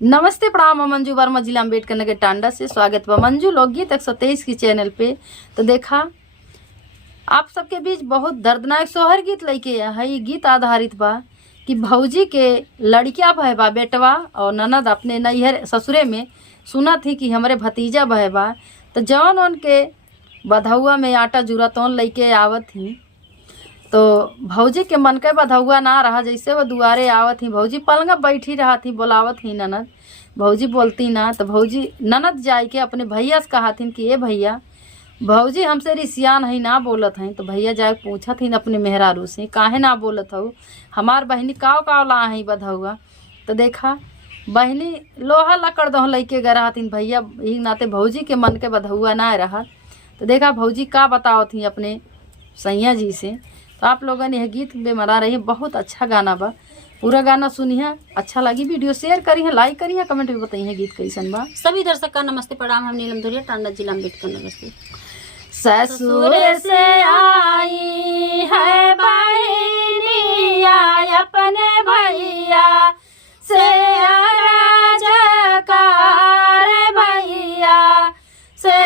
नमस्ते प्रणाम। मंजू वर्मा, जिला अम्बेडकर नगर टांडा से स्वागत बा मंजू लोकगीत 123 की चैनल पे। तो देखा आप सबके बीच बहुत दर्दनाक सोहर गीत लेके है। ये गीत आधारित बा कि भौजी के लड़किया भय बा, बेटवा और ननद अपने नैहर ससुरे में सुना थी कि हमारे भतीजा भय बा। तो जौन उनके बधौआ में आटा जूरा तौन लेके आवत थी, तो भौजी के मन के बधौआ ना रहा। जैसे वो दुआरे आवत ही, भौजी पलंगा बैठी रहा थी, बोलावत ही ननद। भौजी बोलती ना, तो भौजी ननद जाए के अपने भैया से कहा थी कि ए भैया, भौजी हमसे रिसियान है ना बोलत हैं। तो भैया जाए पूछा थी अपने मेहरारू से, काहे ना बोलत हो, हमार बहनी काव काव ला है बधौआ। तो देखा बहनी लोहा लकड़ दह लेके गए रहा थी भैया, ही नाते भौजी के मन के बधौआ ना रहा। तो देखा भौजी का बताओ थी अपने सैया जी से। तो आप लोगों ने यह गीत बेमरा रही है, बहुत अच्छा गाना बा। पूरा गाना सुनिए, अच्छा लगी वीडियो शेयर करिए, लाइक करिए, कमेंट में बताइए गीत कैसन बा। सभी दर्शक का नमस्ते प्रणाम। हम नीलम धुरिया, टांडा जिला अम्बेडकर नगर से। ससुर से आई है बहनिया अपने भैया से राजकार, भैया से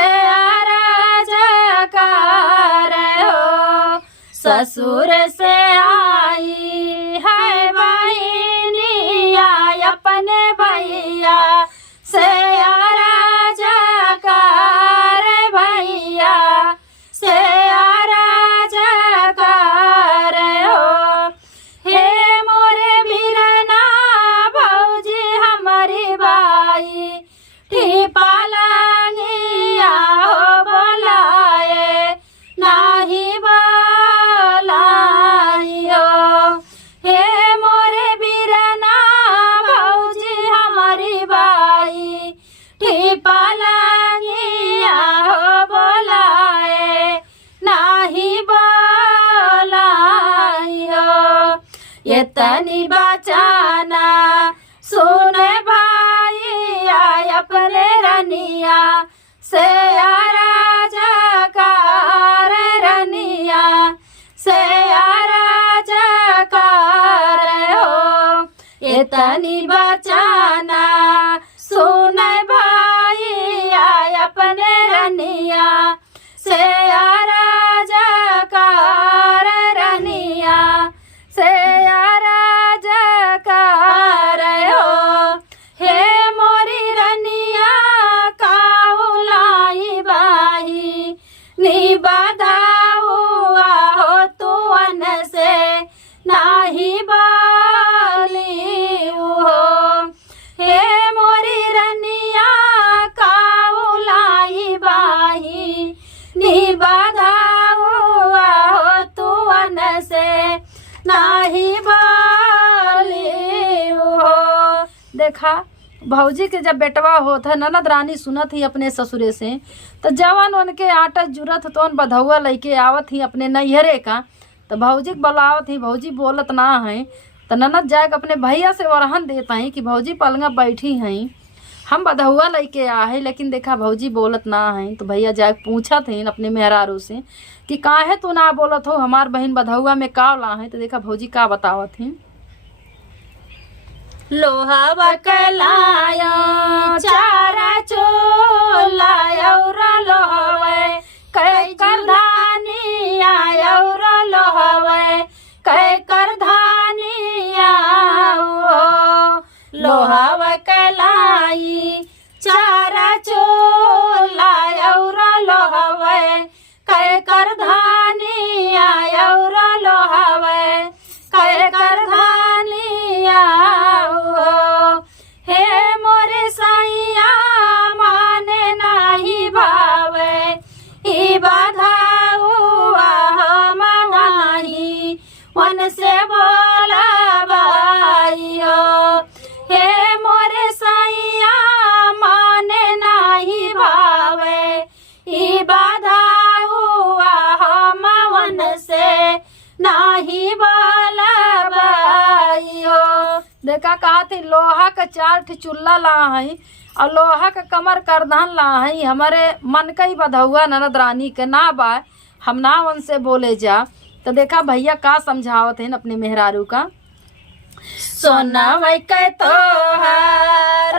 राजकार हो। ससुर से आई है बहनिया अपने भैया से राजकार, भैया से राजकार हो। हे मोरे बीरना भौजी हमारी बाई, ठी पालंगिया हो बोलाए नाही बोलाइयो। हे मोरे बीरना भौजी हमारी बाई, ठी पालंगिया हो बोलाए नाही बोलाइयो। ये तनी बचाना सुन भैया अपने रनिया से राजकार, रनिया से राजकार हो। ये तनी बचाना सुन भैया अपने रनिया से राजकार, रनिया से राजकार हो। हे मोरी रनिया काउलाई बाही, नी बधाउआ हो तुअन से नाही बाली हो। हे मोरी रनिया काउलाई बाही, नी बधाउआ हो तुअन से नाही बाली हो। देखा भौजी के जब बेटवा होता, ननद रानी सुनत ही अपने ससुरे से। तो जवान उनके आटा जुरत तो बधौआ लेके आवत ही अपने नैहरे का। तो भौजी बोलावत ही, भौजी बोलत ना है। तो ननद जाके अपने भैया से वरहन देता है कि भौजी पलंगा बैठी हैं, हम बधौआ लेके आ है। लेकिन देखा भौजी बोलत ना है। तो भैया जाके पूछा थे अपने मेहरारू से कि काहे तू ना बोलत हो, हमार बहन बधौआ में का ला है। तो देखा भौजी का बतावत थी। लोहा बकलाया चारा चोला और लोहवे कई कर धानिया और लोहवे कई कर धानिया हो। लोहा बकलाई चारा चोला और लोहवे कई कर धानिया और लोहवे कई कर धानिया हो। हे मोरे सैया माने नाही भावे, ई बधाउआ हम नाही मन से बोलाबाइयो। हे मोरे सैया माने नाही भावे, ई बधाउआ हम मन से नाही बोलाबाइयो। देखा कहा थी लोहा का 4 ठे चूल्हा ला है और लोहा का कमर करधान ला है। हमारे मन का ही बधौआ ननद रानी के ना बा, हम ना उनसे बोले जा। तो देखा भैया का समझावत है अपने मेहरारू का। सोना वै के तोहार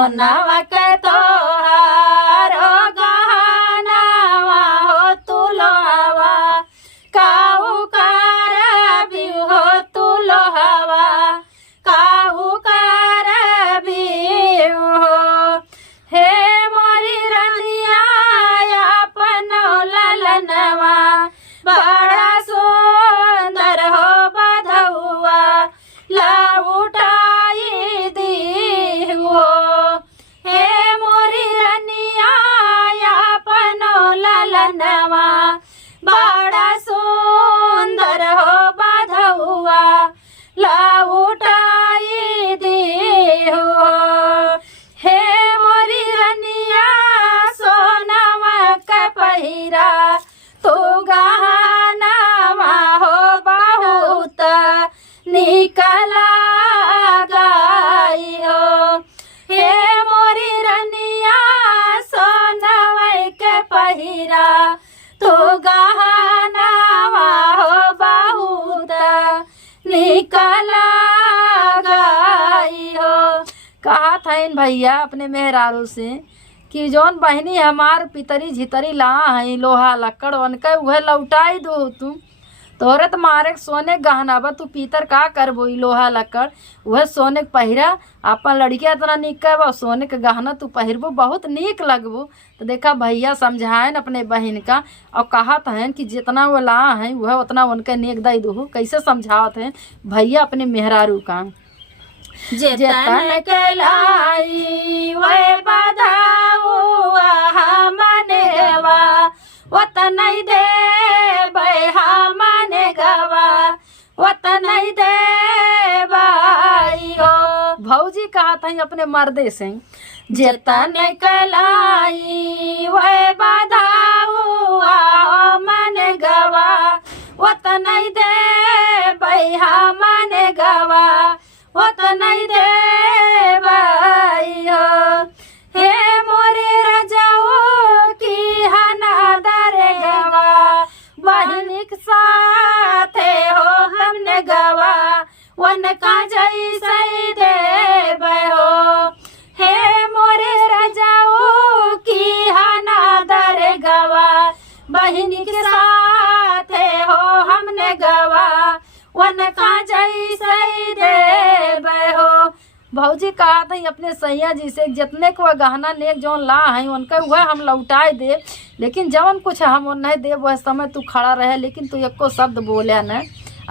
सोनावा के तोहार गहनावा हो तू लोहवा काहू करबी हो तू लोहवा काहू करबी हो हे मोरी रनिया अपन ललनवा बड़ा सुंदर हो बधुआ लौटाई दी हो हे मोरी रनिया अपन ललनवा बड़ा सुंदर हो बधुआ लौटाई दी हो हे मोरी रनिया सोनावा का पहिरा तो गहनावा हो बहुत निकला गाई हो हे मोरी रनिया सोनावा के पहिरा तो गहनावा हो बहुत निकला गाई हो। कहा था इन भैया अपने मेहरारू से कि जौन बहनी हमार पितरी झितरी ला है लोहा लक्कड़ उनके वह लौटाई दो तुम तोहरे तो मारे सोने गहना बा तू पीतर का करबो ई लोहा लक्कड़ वह सोने के पहिरा अपन लड़किया इतना निक बा सोने के गहना तू पहिरबो बहुत नीक लगबो। तो देखा भैया समझाएन अपने बहन का और कहत हैं कि जितना वो ला है वह उतना उनके नेक दई दो। कैसे समझावत हैं भैया अपने मेहरारू का जेतन के लाई वे बधाउआ हमनेवा वतन दे हमने गवा वतन दे हो। भौजी कहा था अपने मर्दे से जेतन के लाई वे बधाउआ हमने गवा वतन दे हमने गवा वतन दे हो हे मोरे रजाओ की हना दर गवा बहनिक साथे हो हमने गवा वन का जैसे देव हो हे मोरे रजाओ की हना दर गवा बहनिक साथे हो हमने गवा वन का जैसे देव हो। भौजी कहा था अपने सैया जी से जितने को गहना नेक जौन ला है उनका वह हम लौटाए दे लेकिन जवन कुछ हम नहीं दे वह समय तू खड़ा रहे लेकिन तू एको शब्द बोले न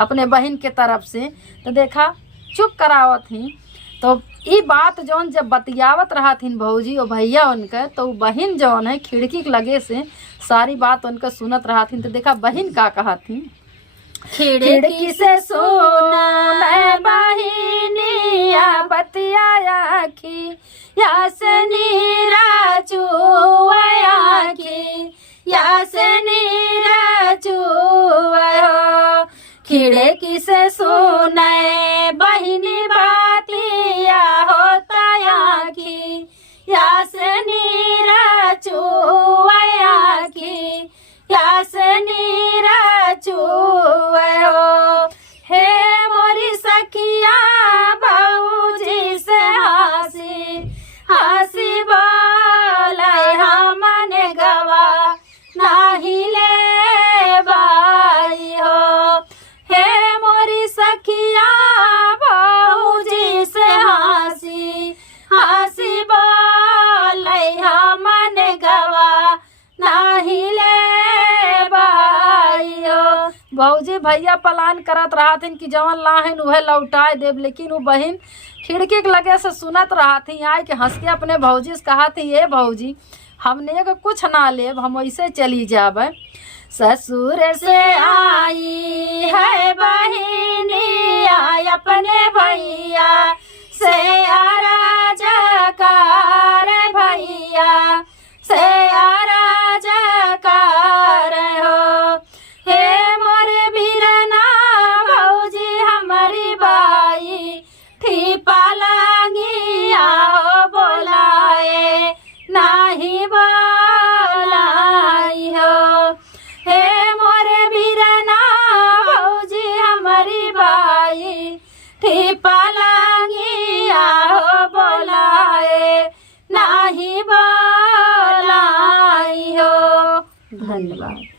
अपने बहन के तरफ से। तो देखा चुप करावत थी तो ये बात जौन जब बतियावत रहा थी भौजी और भैया उनके तो बहन जौन है खिड़की के लगे से सारी बात उनका सुनत रहा थी। तो देखा बहन का कहा थी खिड़की से सोना बहिनिया बतिया की या से नीरा चुआ की या से नीरा चुआ खिड़की से सोना बहिनी बातिया होता की या से नीरा चुआ की या से नीरा चुआ हे मोरी सखिया बाबूजी से हंसी हंसी बोले हमने गवा नहीं ले बाई हो हे मोरी सखिया बाबूजी से हंसी हंसी बोले हमने गवा नहीं ले भौजी भैया पलान करत रहा थी कि जवन लाहिन वह लौटाए देव लेकिन वो बहन खिड़की के लगे से सुनत रहा थी आए कि हंस के अपने भौजी से कहा थी ये भौजी हमने को कुछ ना लेब हम वैसे चली जाब ससुर से आई है बहिनी आई अपने भैया से राजकार भैया से राजकार हो हे मोरे बीरना भौजी हमारी बाई थी पालांगी आओ बोलाए नाही बोलाई हो हे मोरे बीरना भौजी हमारी बाई थी पालांगी आओ बोलाए धन्यवाद।